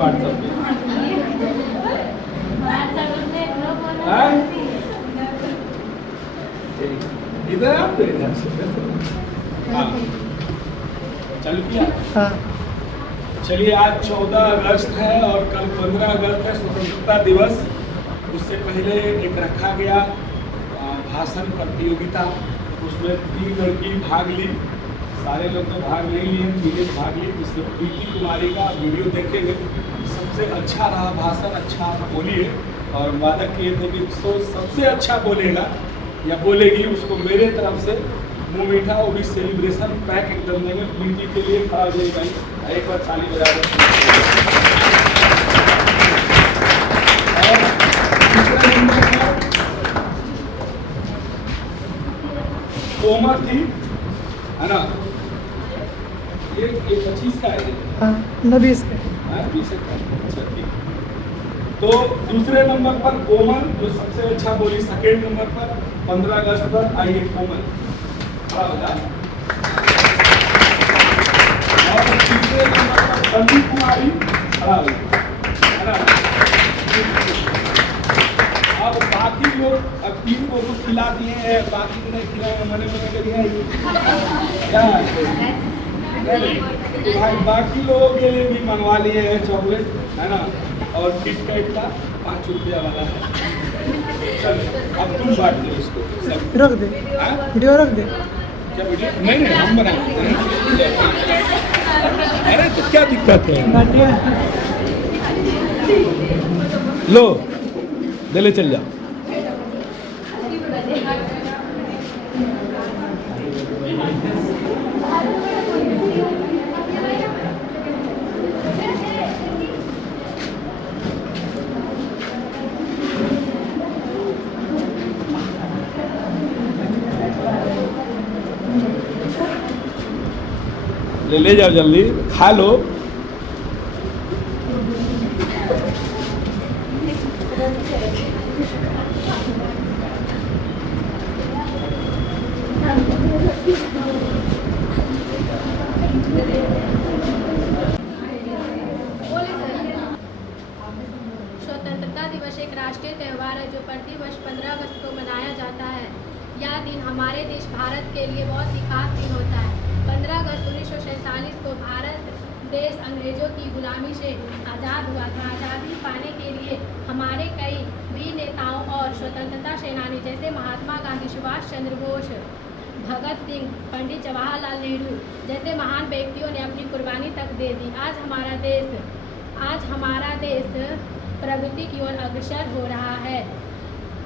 WhatsApp पे। हाँ? इधर आप तो इधर से। हाँ चल किया। हाँ चलिए आज 14 अगस्त है और कल 15 अगस्त है, स्वतंत्रता दिवस। उससे पहले एक रखा गया भाषण प्रतियोगिता, उसमें 3 लड़की भाग ली। सारे लोग तो भाग नहीं लिए, 3 भाग ली। उसमें प्रीति कुमारी का वीडियो देखेंगे। सबसे अच्छा रहा भाषण, अच्छा आप बोलिए। और वादा किए थे कि सबसे अच्छा बोलेगा या बोलेगी उसको मेरे तरफ से मुँह मीठा, वो भी सेलिब्रेशन पैक एकदम देंगे। प्रीति के लिए खड़ा हो जाइए भाई, एक बार ताली बजा दें। और दूसरा नंबर पर कोमल थी, है ना? ये 25 का है। हाँ 20 का। हाँ 20 का। अच्छा ठीक। तो दूसरे नंबर पर कोमल जो सबसे अच्छा बोली। सेकेंड नंबर पर 15 अगस्त पर आइए कोमल। और तीसरे नंबर पर प्रीति कुमारी खड़ा हुई, है ना? अब बाकी लोग अब 3 को कुछ खिला दिए हैं, बाकी को नहीं खिलाए, मने मने के लिए क्या तो भाई बाकी लोगों के लिए भी मंगवा लिए हैं चॉकलेट, है ना? और किटकैट का 5 रुपया वाला है। चलो अब तुम बांट दो इसको सब। रख दे, वीडियो रख दे। क्या वीडियो? नहीं हम बनाएंगे। अरे तो क्या दिक्कत है? लो ले ले चल जा। ले जाओ जल्दी, खा लो। स्वतंत्रता दिवस एक राष्ट्रीय त्यौहार है जो प्रतिवर्ष 15 अगस्त को मनाया जाता है। यह दिन हमारे देश भारत के लिए बहुत ही खास दिन होता है। 15 अगस्त 1947 को भारत देश अंग्रेजों की गुलामी से आज़ाद हुआ था। आज़ादी पाने के लिए हमारे कई वीर नेताओं और स्वतंत्रता सेनानी जैसे महात्मा गांधी, सुभाष चंद्र बोस, भगत सिंह, पंडित जवाहरलाल नेहरू जैसे महान व्यक्तियों ने अपनी कुर्बानी तक दे दी। आज हमारा देश प्रगति की ओर अग्रसर हो रहा है।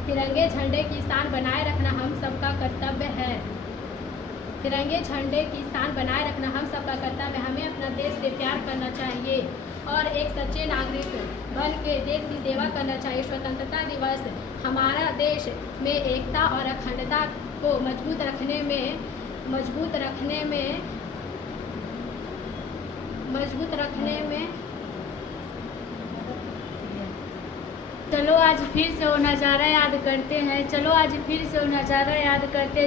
तिरंगे झंडे की शान बनाए रखना हम सबका कर्तव्य है। तिरंगे झंडे की शान बनाए रखना हम सबका कर्तव्य है। हमें अपना देश से प्यार करना चाहिए और एक सच्चे नागरिक बन के देश की सेवा करना चाहिए। स्वतंत्रता दिवस हमारा देश में एकता और अखंडता को मजबूत रखने में चलो आज फिर से वो नज़ारा याद करते हैं।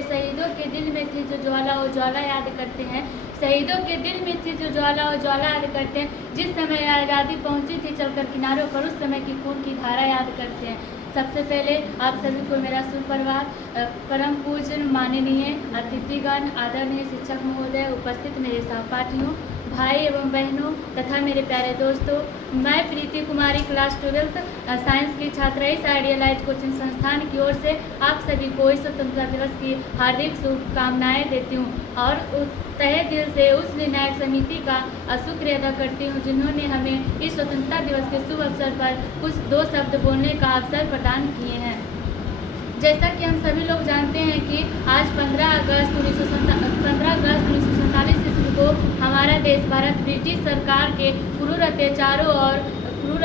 शहीदों के दिल में थी जो ज्वाला, वो ज्वाला याद करते हैं। शहीदों के दिल में थी जो ज्वाला, वो ज्वाला याद करते हैं। जिस समय आज़ादी पहुंची थी चलकर किनारों पर, उस समय की खून की धारा याद करते हैं। सबसे पहले आप सभी को मेरा सुप्रभात। परम पूज्य माननीय अतिथिगण, आदरणीय शिक्षक महोदय, उपस्थित मेरे सहपाठियों, भाई एवं बहनों तथा मेरे प्यारे दोस्तों, मैं प्रीति कुमारी क्लास 12th साइंस की छात्रा इस आइडियलाइज कोचिंग संस्थान की ओर से आप सभी को इस स्वतंत्रता दिवस की हार्दिक शुभकामनाएं देती हूँ और तहे दिल से उस निर्णायक समिति का शुक्रिया अदा करती हूँ जिन्होंने हमें इस स्वतंत्रता दिवस के शुभ अवसर पर कुछ 2 शब्द बोलने का अवसर प्रदान किए हैं। जैसा कि हम सभी लोग जानते हैं कि आज 15 अगस्त 1947 ईस्वी को हमारा देश भारत ब्रिटिश सरकार के क्रूर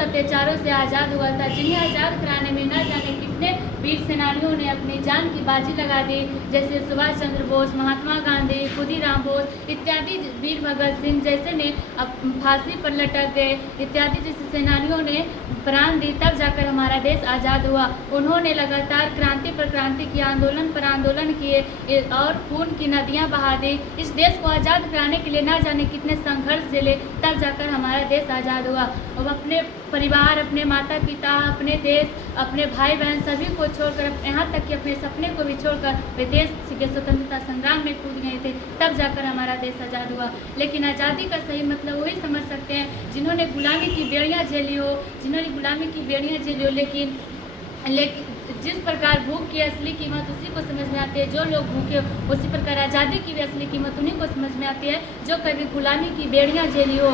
अत्याचारों से आज़ाद हुआ था, जिन्हें आज़ाद कराने में न जाने कितने वीर सेनानियों ने अपनी जान की बाजी लगा दी, जैसे सुभाष चंद्र बोस, महात्मा गांधी, खुदीराम बोस इत्यादि, वीर भगत सिंह जैसे ने फांसी पर लटक गए इत्यादि जैसे सेनानियों ने प्राण दी, तब जाकर हमारा देश आज़ाद हुआ। उन्होंने लगातार क्रांति पर क्रांति की, आंदोलन पर आंदोलन किए और खून की नदियाँ बहा दी। इस देश को आज़ाद कराने के लिए ना जाने कितने संघर्ष झेले, तब जाकर हमारा देश आज़ाद हुआ। और अपने परिवार, अपने माता पिता, अपने देश, अपने भाई बहन सभी को छोड़कर, यहाँ तक कि अपने सपने को भी छोड़कर वे देश के स्वतंत्रता संग्राम में कूद गए थे, तब जाकर हमारा देश आज़ाद हुआ। लेकिन आज़ादी का सही मतलब वही समझ सकते हैं जिन्होंने गुलामी की बेड़ियाँ झेली हो, जिन्होंने गुलामी की बेड़ियाँ झेली हो। लेकिन जिस प्रकार भूख की असली कीमत उसी को समझ में आती है, जो लोग भूखे उसी प्रकार आज़ादी की भी असली कीमत उन्हीं को समझ में आती है जो कभी गुलामी की बेड़ियाँ झेली हो।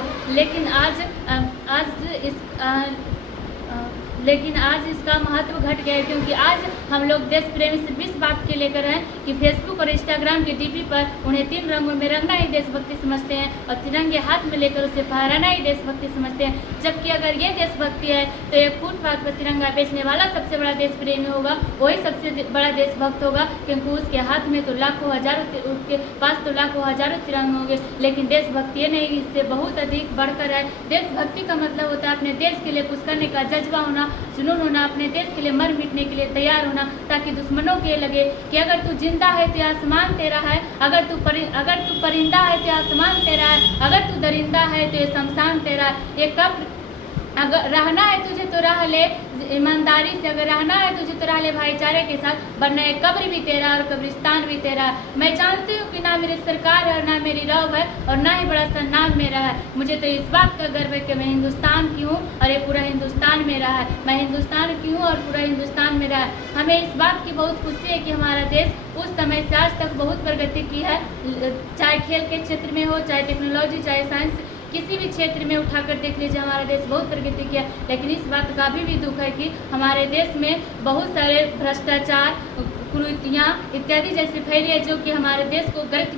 लेकिन आज इसका महत्व घट गया है, क्योंकि आज हम लोग देश प्रेमी सिर्फ इस बात के लेकर हैं कि फेसबुक और इंस्टाग्राम के डीपी पर उन्हें 3 रंगों में रंगना ही देशभक्ति समझते हैं और तिरंगे हाथ में लेकर उसे फहराना ही देशभक्ति समझते हैं। जबकि अगर ये देशभक्ति है तो एक फुटपाथ पर तिरंगा बेचने वाला सबसे बड़ा देश प्रेमी होगा, वही सबसे बड़ा देशभक्त होगा, क्योंकि उसके हाथ में तो लाखों हजारों, उसके पास तो लाखों हजारों तिरंगे होंगे। लेकिन देशभक्ति ये नहीं, इससे बहुत अधिक बढ़कर है। देशभक्ति का मतलब होता है अपने देश के लिए कुछ करने का जज्बा होना, जुनून होना, अपने देश के लिए मर मिटने के लिए तैयार होना, ताकि दुश्मनों के लगे कि अगर तू जिंदा है तो आसमान तेरा है, अगर तू परिंदा है तो आसमान तेरा है, अगर तू दरिंदा है तो ये शमशान तेरा है। ये कब अगर रहना है तुझे तो रह ले ईमानदारी से, अगर रहना है तुझे तो रह ले भाईचारे के साथ, वरना एक कब्र भी तेरा और कब्रिस्तान भी तेरा है। मैं जानती हूँ कि ना मेरी सरकार है और ना मेरी रव है और ना ही बड़ा सा नाम मेरा है। मुझे तो इस बात का गर्व है कि मैं हिंदुस्तान की हूँ और ये पूरा हिंदुस्तान मेरा है। मैं हिंदुस्तान की हूँ और पूरा हिंदुस्तान मेरा है। हमें इस बात की बहुत खुशी है कि हमारा देश उस समय से आज तक बहुत प्रगति की है, चाहे खेल के क्षेत्र में हो, चाहे टेक्नोलॉजी, चाहे साइंस, किसी भी क्षेत्र में उठाकर देख लीजिए हमारा देश बहुत प्रगति किया। लेकिन इस बात का अभी भी दुख है कि हमारे देश में बहुत सारे भ्रष्टाचार, कुरीतियाँ इत्यादि जैसे फैली है, जो कि हमारे देश को गर्त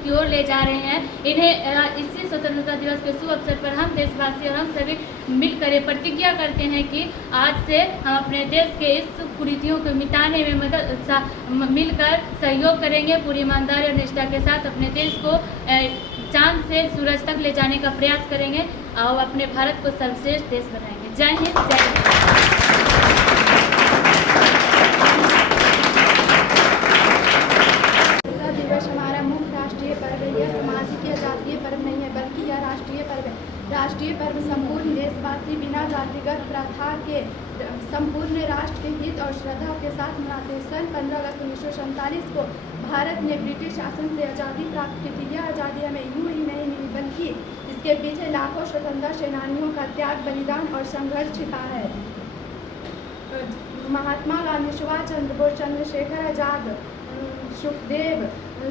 की ओर ले जा रहे हैं। इन्हें इसी स्वतंत्रता दिवस के शुभ अवसर पर हम देशवासी और हम सभी मिलकर ये प्रतिज्ञा करते हैं कि आज से हम अपने देश के इस कुरीतियों को मिटाने में मिलकर सहयोग करेंगे, पूरी ईमानदारी और निष्ठा के साथ अपने देश को चांद से सूरज तक ले जाने का प्रयास करेंगे और अपने भारत को सर्वश्रेष्ठ देश बनाएंगे। जय हिंद, जय हिंद। दिवस हमारा मुख्य राष्ट्रीय पर्व है। यह सामाजिक या जातीय पर्व नहीं है, बल्कि यह राष्ट्रीय पर्व है। राष्ट्रीय पर्व संपूर्ण देशवासी बिना जातिगत प्रथा के संपूर्ण राष्ट्र के हित और श्रद्धा के साथ मनाते हैं। सन 15 अगस्त 1947 को भारत ने ब्रिटिश शासन से आज़ादी प्राप्त की थी। यह आज़ादी हमें यूं ही नहीं मिली, बल्कि इसके पीछे लाखों स्वतंत्रता सेनानियों का त्याग, बलिदान और संघर्ष छिपा है। महात्मा गांधी, सुभाष चंद्र बोस, चंद्रशेखर आज़ाद, सुखदेव,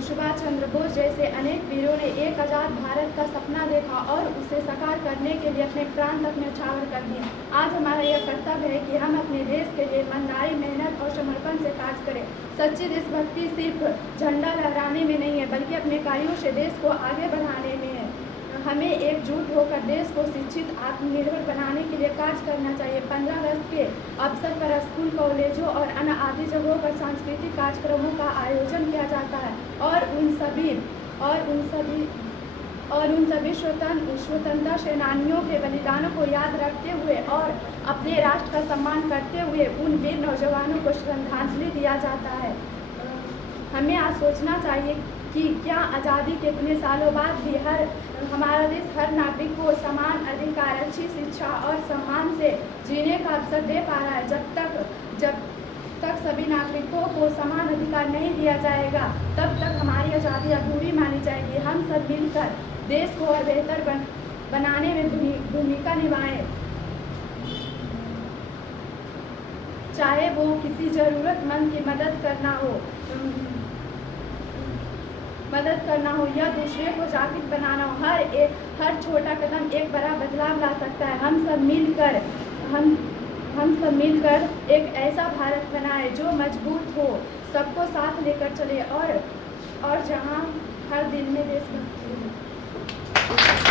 सुभाष चंद्र बोस जैसे अनेक वीरों ने एक आज़ाद भारत का सपना देखा और उसे साकार करने के लिए अपने प्राण तक न्यौछावर कर दिए। आज हमारा यह कर्तव्य है कि हम अपने देश के लिए ईमानदारी, मेहनत और समर्पण से कार्य करें। सच्ची देशभक्ति सिर्फ झंडा लहराने में नहीं है, बल्कि अपने कार्यों से देश को आगे बढ़ाने में है। हमें एकजुट होकर देश को शिक्षित, आत्मनिर्भर बनाने के लिए कार्य करना चाहिए। 15 अगस्त के अवसर पर स्कूल, कॉलेजों और अन्य आदि जगहों पर सांस्कृतिक कार्यक्रमों का आयोजन किया जाता है और उन सभी स्वतंत्रता सेनानियों के बलिदानों को याद रखते हुए और अपने राष्ट्र का सम्मान करते हुए उन वीर नौजवानों को श्रद्धांजलि दिया जाता है। हमें आज सोचना चाहिए कि क्या आज़ादी के इतने सालों बाद भी हमारा देश हर नागरिक को समान अधिकार, अच्छी शिक्षा और सम्मान से जीने का अवसर दे पा रहा है। जब तक सभी नागरिकों को समान अधिकार नहीं दिया जाएगा, तब तक हमारी आज़ादी अधूरी मानी जाएगी। हम सब मिलकर देश को और बेहतर बनाने में भूमिका निभाएं, चाहे वो किसी ज़रूरतमंद की मदद करना हो या दूसरे को जागरूक बनाना हो। हर छोटा कदम एक बड़ा बदलाव ला सकता है। हम सब मिलकर एक ऐसा भारत बनाए जो मजबूत हो, सबको साथ लेकर चले और जहां हर दिल में देशभक्ति हो।